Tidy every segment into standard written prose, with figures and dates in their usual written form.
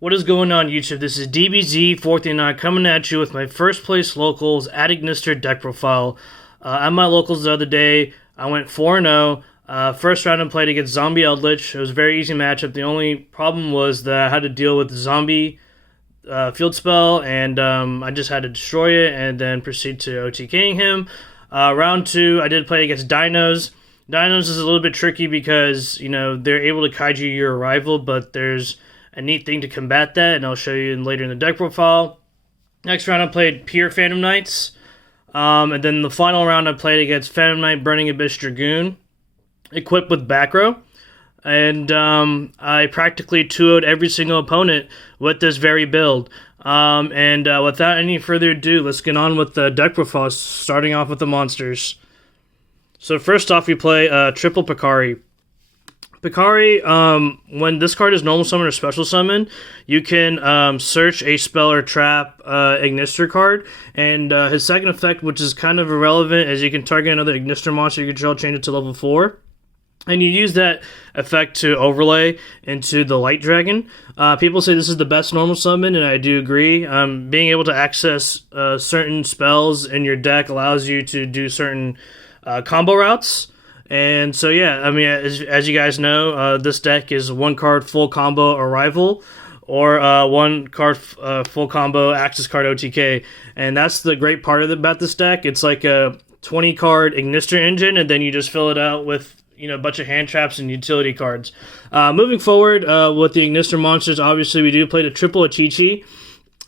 What is going on, YouTube? This is DBZ439 coming at you with my first place locals at Ignister deck profile. At my locals the other day, I went 4-0. First round I played against Zombie Eldlich. It was a very easy matchup. The only problem was that I had to deal with the zombie field spell, and I just had to destroy it and then proceed to OTKing him. Round 2, I did play against Dinos. Dinos is a little bit tricky because, you know, they're able to kaiju your Arrival, but there's a neat thing to combat that, and I'll show you later in the deck profile. Next round I played Pure Phantom Knights, and then the final round I played against Phantom Knight Burning Abyss Dragoon, equipped with back row, and I practically 2-0'd every single opponent with this very build. Without any further ado, let's get on with the deck profile, starting off with the monsters. So first off, we play triple Pikari. Pikari, when this card is normal summon or special summon, you can search a spell or trap Ignister card, and his second effect, which is kind of irrelevant, is you can target another Ignister monster you control, change it to level 4, and you use that effect to overlay into the Light Dragon. People say this is the best normal summon, and I do agree. Being able to access certain spells in your deck allows you to do certain combo routes. And so, yeah, I mean, as you guys know, this deck is one card full combo Arrival, or one card full combo Access card OTK. And that's the great part about this deck. It's like a 20 card Ignister engine, and then you just fill it out with, you know, a bunch of hand traps and utility cards. Moving forward with the Ignister monsters, obviously we do play the triple Achichi.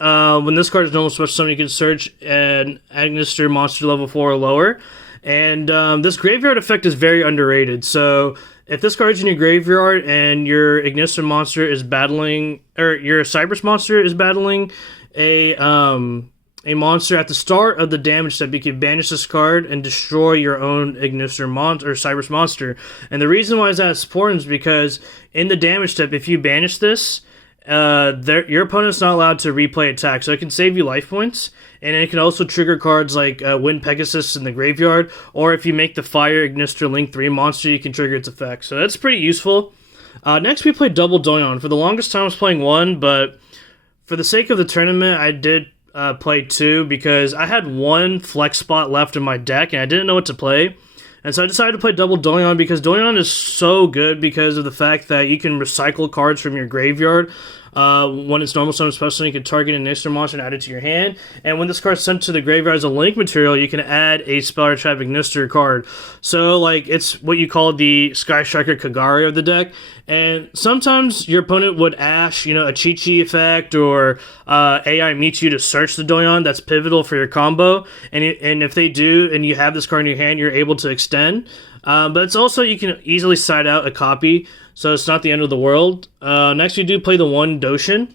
When this card is normal special summon, you can search an Ignister monster level 4 or lower. And this graveyard effect is very underrated. So if this card's in your graveyard and your Ignister monster is battling, or your Cyberse monster is battling a monster at the start of the damage step, you can banish this card and destroy your own Ignister or Cyberse monster. And the reason why that's important is because in the damage step, if you banish this, your opponent's not allowed to replay attack, so it can save you life points, and it can also trigger cards like Wind Pegasus in the graveyard, or if you make the Fire Ignister Link 3 monster, you can trigger its effect, so that's pretty useful. Next we played double Doyon. For the longest time I was playing 1, but for the sake of the tournament I did play 2, because I had 1 flex spot left in my deck and I didn't know what to play. And so I decided to play double Doyon because Doyon is so good because of the fact that you can recycle cards from your graveyard. When it's normal summon special, you can target an Ignister monster and add it to your hand. And when this card is sent to the graveyard as a link material, you can add a spell or trap Ignister card. So, like, it's what you call the Sky Striker Kagari of the deck. And sometimes your opponent would Ash, you know, Achichi effect, or AI meets you to search the Doyon. That's pivotal for your combo. And if they do, and you have this card in your hand, you're able to extend. But it's also, you can easily side out a copy, so it's not the end of the world. Next, we do play the one Doshin.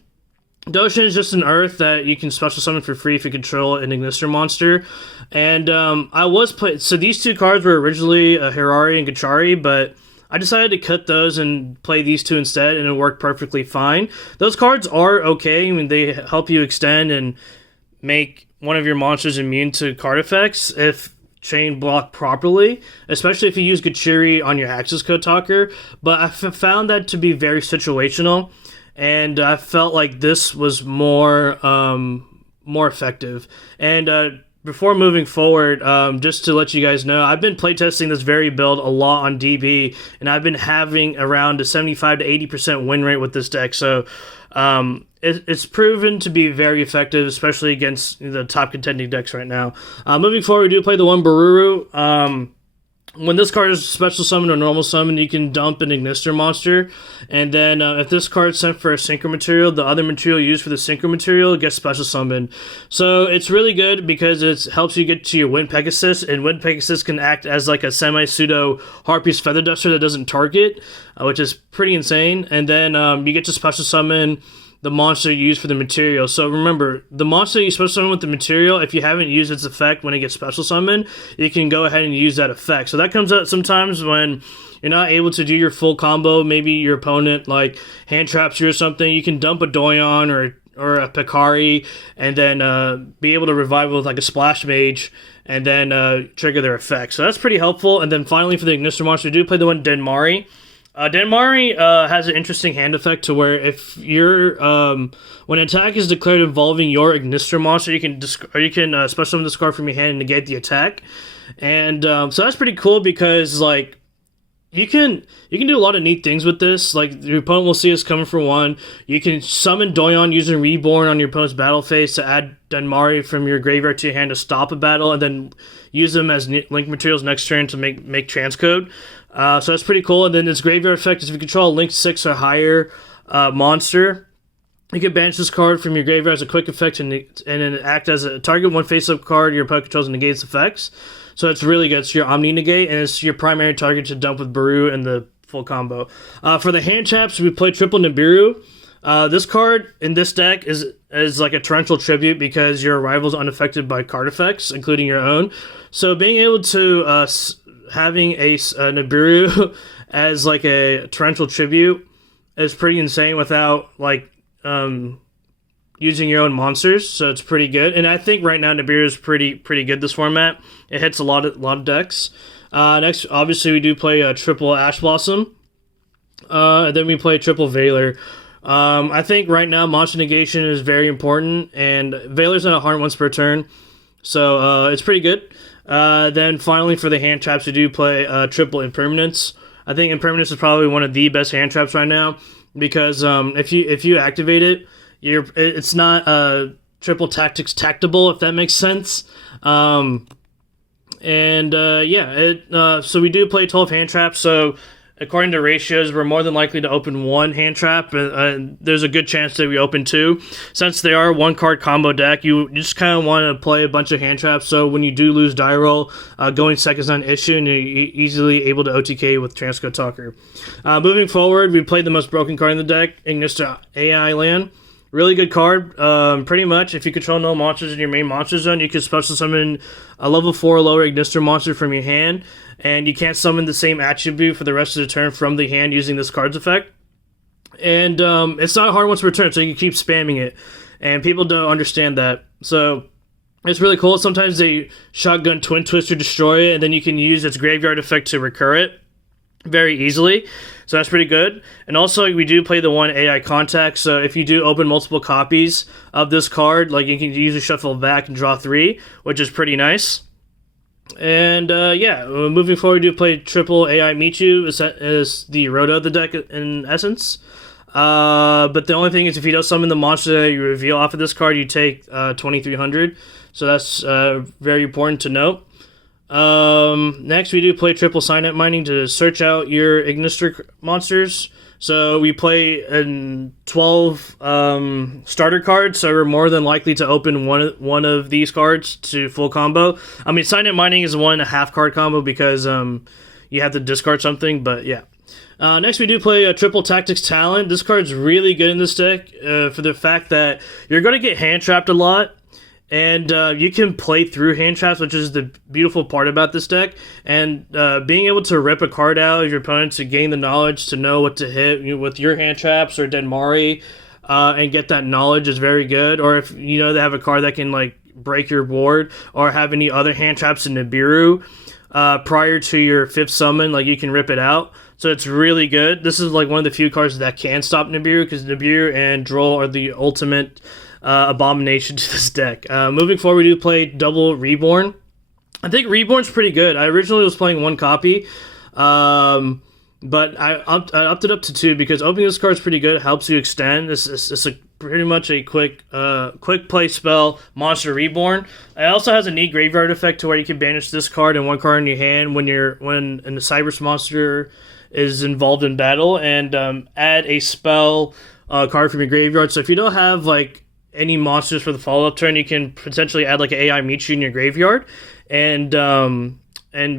Doshin is just an Earth that you can special summon for free if you control an Ignister monster. And so these two cards were originally Hirari and Gachari, but I decided to cut those and play these two instead, and it worked perfectly fine. Those cards are okay. I mean, they help you extend and make one of your monsters immune to card effects if chain block properly, especially if you use Gachari on your Accesscode Talker, but I found that to be very situational, and I felt like this was more effective. And before moving forward, just to let you guys know, I've been playtesting this very build a lot on DB, and I've been having around a 75 to 80% win rate with this deck, so it's proven to be very effective, especially against the top contending decks right now. Moving forward, we do play the one Bururu. When this card is special summon or normal summon, you can dump an Ignister monster, and then if this card is sent for a synchro material, the other material used for the synchro material gets special summoned. So it's really good because it helps you get to your Wind Pegasus, and Wind Pegasus can act as like a semi-pseudo Harpy's Feather Duster that doesn't target, which is pretty insane. And then you get to special summon the monster you use for the material. So remember, the monster you special summon with the material, if you haven't used its effect when it gets special summoned, you can go ahead and use that effect. So that comes out sometimes when you're not able to do your full combo. Maybe your opponent like hand traps you or something. You can dump a Doyon or a Pikari, and then be able to revive with like a Splash Mage, and then trigger their effect. So that's pretty helpful. And then finally for the Ignister monster, we do play the one Danmari. Danmari has an interesting hand effect to where if you're when an attack is declared involving your Ignister monster, you can special summon this card from your hand and negate the attack, and so that's pretty cool because like you can do a lot of neat things with this. Like your opponent will see us coming for one. You can summon Doyon using Reborn on your opponent's battle phase to add Danmari from your graveyard to your hand to stop a battle, and then use them as link materials next turn to make transcode. So that's pretty cool. And then its graveyard effect is if you control a link 6 or higher monster, you can banish this card from your graveyard as a quick effect and then act as a target one face-up card your opponent controls and negates effects. So it's really good. It's your Omni Negate, and it's your primary target to dump with Bururu and the full combo. For the hand traps, we play triple Nibiru. This card in this deck is like a torrential tribute because your rival's unaffected by card effects, including your own. So being able to having a Nibiru as like a torrential tribute is pretty insane without like using your own monsters, so it's pretty good. And I think right now Nibiru is pretty good this format. It hits a lot of decks. Next, obviously, we do play triple Ash Blossom. And then we play triple Valor. I think right now monster negation is very important, and Valor's not a hard once per turn, so it's pretty good. Then finally for the hand traps, we do play triple Impermanence. I think Impermanence is probably one of the best hand traps right now because if you activate it, it's not triple tactics tactable, if that makes sense. So we do play 12 hand traps, so according to ratios, we're more than likely to open one hand trap. There's a good chance that we open two. Since they are one card combo deck, you just kind of want to play a bunch of hand traps, so when you do lose die roll, going second is not an issue, and you're easily able to OTK with Transcode Talker. Moving forward, we played the most broken card in the deck, Ignister A.I.Land. Really good card. Pretty much, if you control no monsters in your main monster zone, you can special summon a level 4 or lower Ignister monster from your hand, and you can't summon the same attribute for the rest of the turn from the hand using this card's effect. And it's not hard once per turn, so you can keep spamming it. And people don't understand that. So it's really cool. Sometimes they shotgun Twin Twister, destroy it, and then you can use its graveyard effect to recur it very easily. So that's pretty good. And also, we do play the one AI contact. So if you do open multiple copies of this card, like you can usually shuffle back and draw 3, which is pretty nice. And moving forward, we do play triple AI Michu as the Rhoda of the deck in essence. But the only thing is, if you don't summon the monster that you reveal off of this card, you take 2,300. So that's very important to note. Next, we do play triple Cynet Mining to search out your Ignister monsters. So we play in 12 starter cards, so we're more than likely to open one of these cards to full combo. I mean, Cynet Mining is a 1.5 card combo because you have to discard something, but yeah. Next, we do play a triple Tactics Talent. This card's really good in this deck for the fact that you're going to get hand trapped a lot. And you can play through hand traps, which is the beautiful part about this deck. And being able to rip a card out of your opponent to gain the knowledge to know what to hit with your hand traps or Danmari and get that knowledge is very good. Or if you know they have a card that can like break your board or have any other hand traps in Nibiru prior to your 5th summon, like you can rip it out. So it's really good. This is like one of the few cards that can stop Nibiru because Nibiru and Droll are the ultimate abomination to this deck. Moving forward, we do play double Reborn. I think Reborn's pretty good. I originally was playing 1 copy, but I upped it up to 2 because opening this card is pretty good. It helps you extend. It's pretty much a quick play spell, Monster Reborn. It also has a neat graveyard effect to where you can banish this card and 1 card in your hand when the Cyberse monster is involved in battle, and add a spell card from your graveyard. So if you don't have like any monsters for the follow-up turn, you can potentially add like an AI Michu in your graveyard and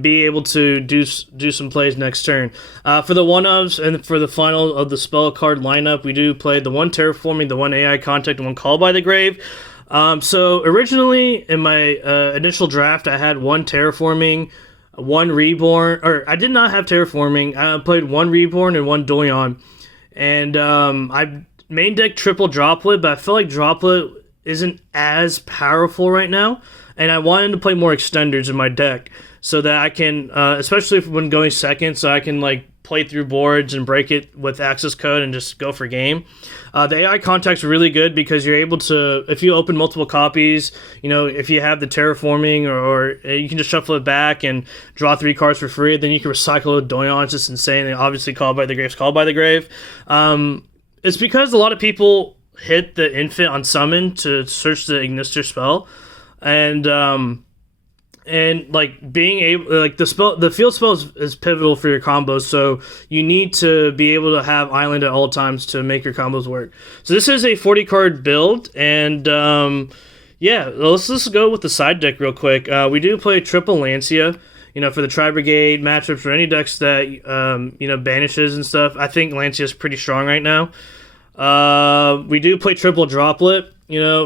be able to do some plays next turn. For the one-ofs and for the final of the spell card lineup, we do play the 1 Terraforming, the 1 AI Contact, and 1 Call by the Grave. So originally in my initial draft, I had 1 Terraforming, 1 Reborn, or I did not have Terraforming. I played 1 Reborn and 1 Doyon. And I main deck triple Droplet, but I feel like Droplet isn't as powerful right now, and I wanted to play more extenders in my deck so that I can, especially when going second, so I can like play through boards and break it with access code and just go for game. The AI contact's really good because you're able to, if you open multiple copies, if you have the terraforming or you can just shuffle it back and draw 3 cards for free, then you can recycle Doyon. It's just insane. And obviously Called by the Grave. It's because a lot of people hit the infant on summon to search the Ignister spell, and like being able, like the field spell is pivotal for your combos, so you need to be able to have Island at all times to make your combos work. So this is a 40 card build, and let's go with the side deck real quick. We do play triple Lancea, for the Tri Brigade matchups or any decks that banishes and stuff. I think Lancea is pretty strong right now. We do play triple Droplet,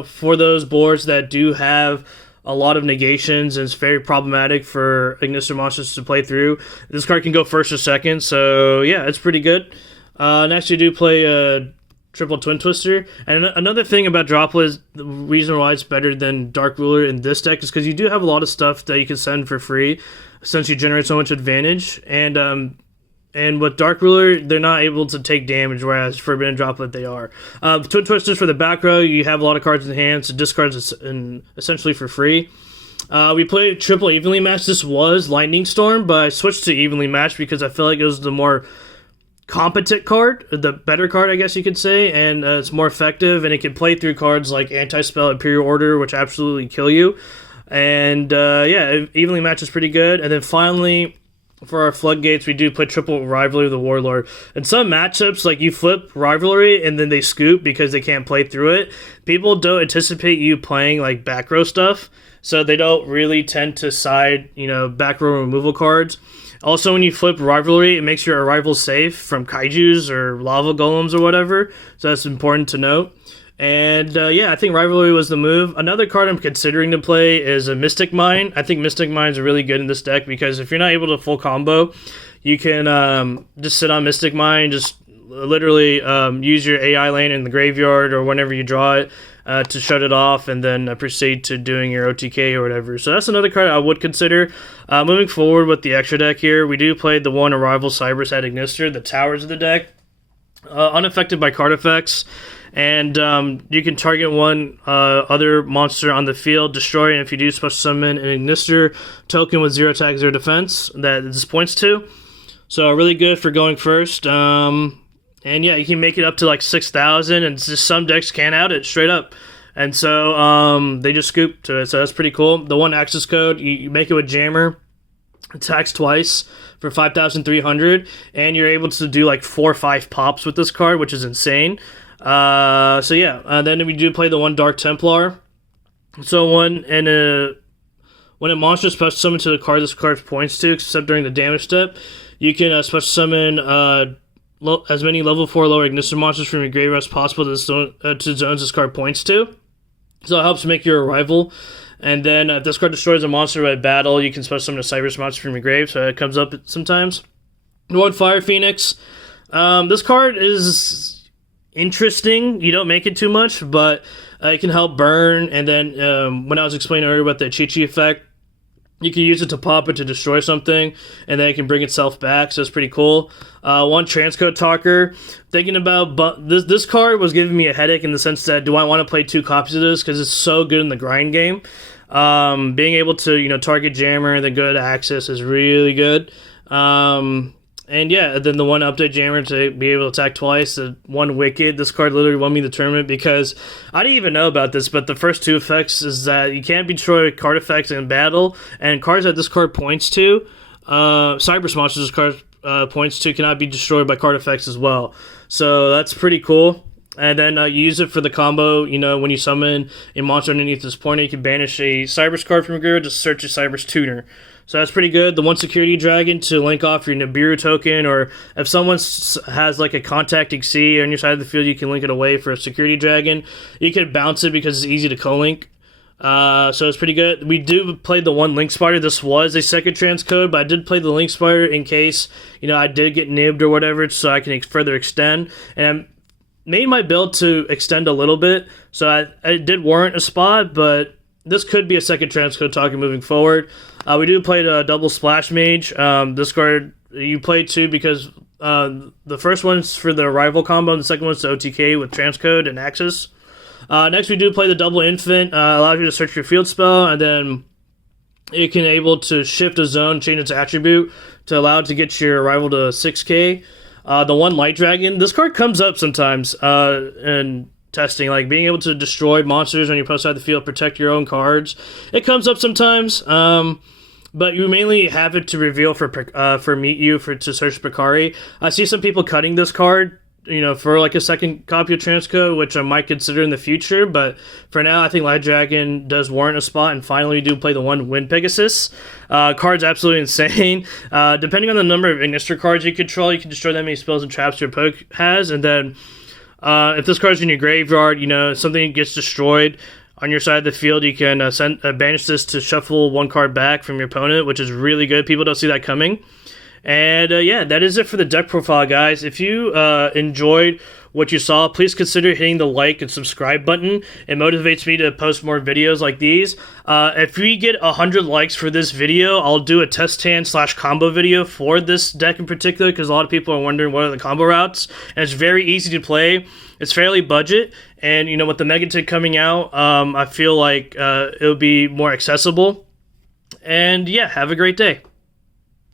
for those boards that do have a lot of negations and it's very problematic for Ignister monsters to play through. This card can go first or second, so yeah, it's pretty good. Next, you do play a triple Twin Twister. And another thing about Droplet is the reason why it's better than Dark Ruler in this deck is because you do have a lot of stuff that you can send for free since you generate so much advantage. And with Dark Ruler, they're not able to take damage, whereas Forbidden Droplet, they are. Twin Twisters for the back row, you have a lot of cards in hand, so discards essentially for free. We played triple Evenly Matched. This was Lightning Storm, but I switched to Evenly Matched because I feel like it was the more competent card, the better card, I guess you could say, and it's more effective, and it can play through cards like Anti-Spell, Imperial Order, which absolutely kill you. And Evenly Matched is pretty good. And then finally, for our floodgates, we do play triple Rivalry of the Warlord. In some matchups, like you flip Rivalry and then they scoop because they can't play through it. People don't anticipate you playing like back row stuff, so they don't really tend to side, back row removal cards. Also, when you flip Rivalry, it makes your Arrival safe from Kaijus or Lava Golems or whatever, so that's important to note. And I think Rivalry was the move. Another card I'm considering to play is a Mystic Mine. I think Mystic Mines are really good in this deck because if you're not able to full combo, you can just sit on Mystic Mine, just literally use your A.I.Land in the graveyard or whenever you draw it to shut it off and then proceed to doing your OTK or whatever. So that's another card I would consider. Moving forward with the extra deck here, we do play the one Arrival Cyberse at Ignister, the towers of the deck. Unaffected by card effects. And you can target one other monster on the field, destroy, and if you do, special summon an Ignister token with 0 attack, 0 defense that this points to. So really good for going first. And yeah, you can make it up to like 6,000, and just some decks can't out it straight up. And so they just scoop to it, so that's pretty cool. The one access code, you make it with Jammer, attacks twice for 5,300, and you're able to do like 4 or 5 pops with this card, which is insane. Then we do play the one Dark Templar. So when a monster is special summoned to the card this card points to, except during the damage step, you can special summon as many level 4 lower Ignister monsters from your graveyard as possible to zones this card points to. So it helps make your Arrival. And then if this card destroys a monster by battle, you can special summon a Cyberse monster from your grave, so it comes up sometimes. One Fire Phoenix. This card is interesting. You don't make it too much, but it can help burn. And then when I was explaining earlier about the Achichi effect, you can use it to pop it to destroy something, and then it can bring itself back, so it's pretty cool. One Transcode Talker. Thinking about this card was giving me a headache in the sense that do I want to play 2 copies of this because it's so good in the grind game. Being able to target Jammer and then go to Access is really good. And yeah, then the one update Jammer to be able to attack twice, the one Wicckid. This card literally won me the tournament because I didn't even know about this, but the first 2 effects is that you can't destroy card effects in battle, and cards that this card points to, Cyberse monsters this card points to, cannot be destroyed by card effects as well. So that's pretty cool. And then you use it for the combo, when you summon a monster underneath this pointer, you can banish a Cyberse card from your graveyard to search a Cyberse tuner. So that's pretty good. The one Security Dragon to link off your Nibiru token, or if someone has like a Contacting Sea on your side of the field, you can link it away for a Security Dragon. You can bounce it because it's easy to co-link. So it's pretty good. We do play the one Link Spider. This was a second transcode, but I did play the Link Spider in case, I did get nibbed or whatever, so I can further extend. And I made my build to extend a little bit, so I did warrant a spot, but this could be a second Transcode Talker moving forward. We do play the double Splash Mage. This card you play two because the first one's for the Arrival combo, and the second one's the OTK with Transcode and Access. Next, we do play the double infant. Allows you to search your field spell, and then it can able to shift a zone, change its attribute to allow it to get your Arrival to 6k. The one Light Dragon, this card comes up sometimes in testing, like being able to destroy monsters on your post side of the field, protect your own cards. It comes up sometimes, but you mainly have it to reveal for Meet You to search Pikari. I see some people cutting this card, for like a second copy of Transcode, which I might consider in the future, but for now, I think Light Dragon does warrant a spot, and finally we do play the one Wind Pegasus. Card's absolutely insane. Depending on the number of Ignister cards you control, you can destroy that many spells and traps your opponent has, and then if this card's in your graveyard, something gets destroyed on your side of the field, you can banish this to shuffle one card back from your opponent, which is really good. People don't see that coming. And yeah, that is it for the deck profile, guys. If you enjoyed what you saw, please consider hitting the like and subscribe button. It motivates me to post more videos like these. If we get 100 likes for this video, I'll do a test hand / combo video for this deck in particular, because a lot of people are wondering what are the combo routes, and it's very easy to play. It's fairly budget, and with the Megatic coming out, I feel like it'll be more accessible. And yeah, have a great day.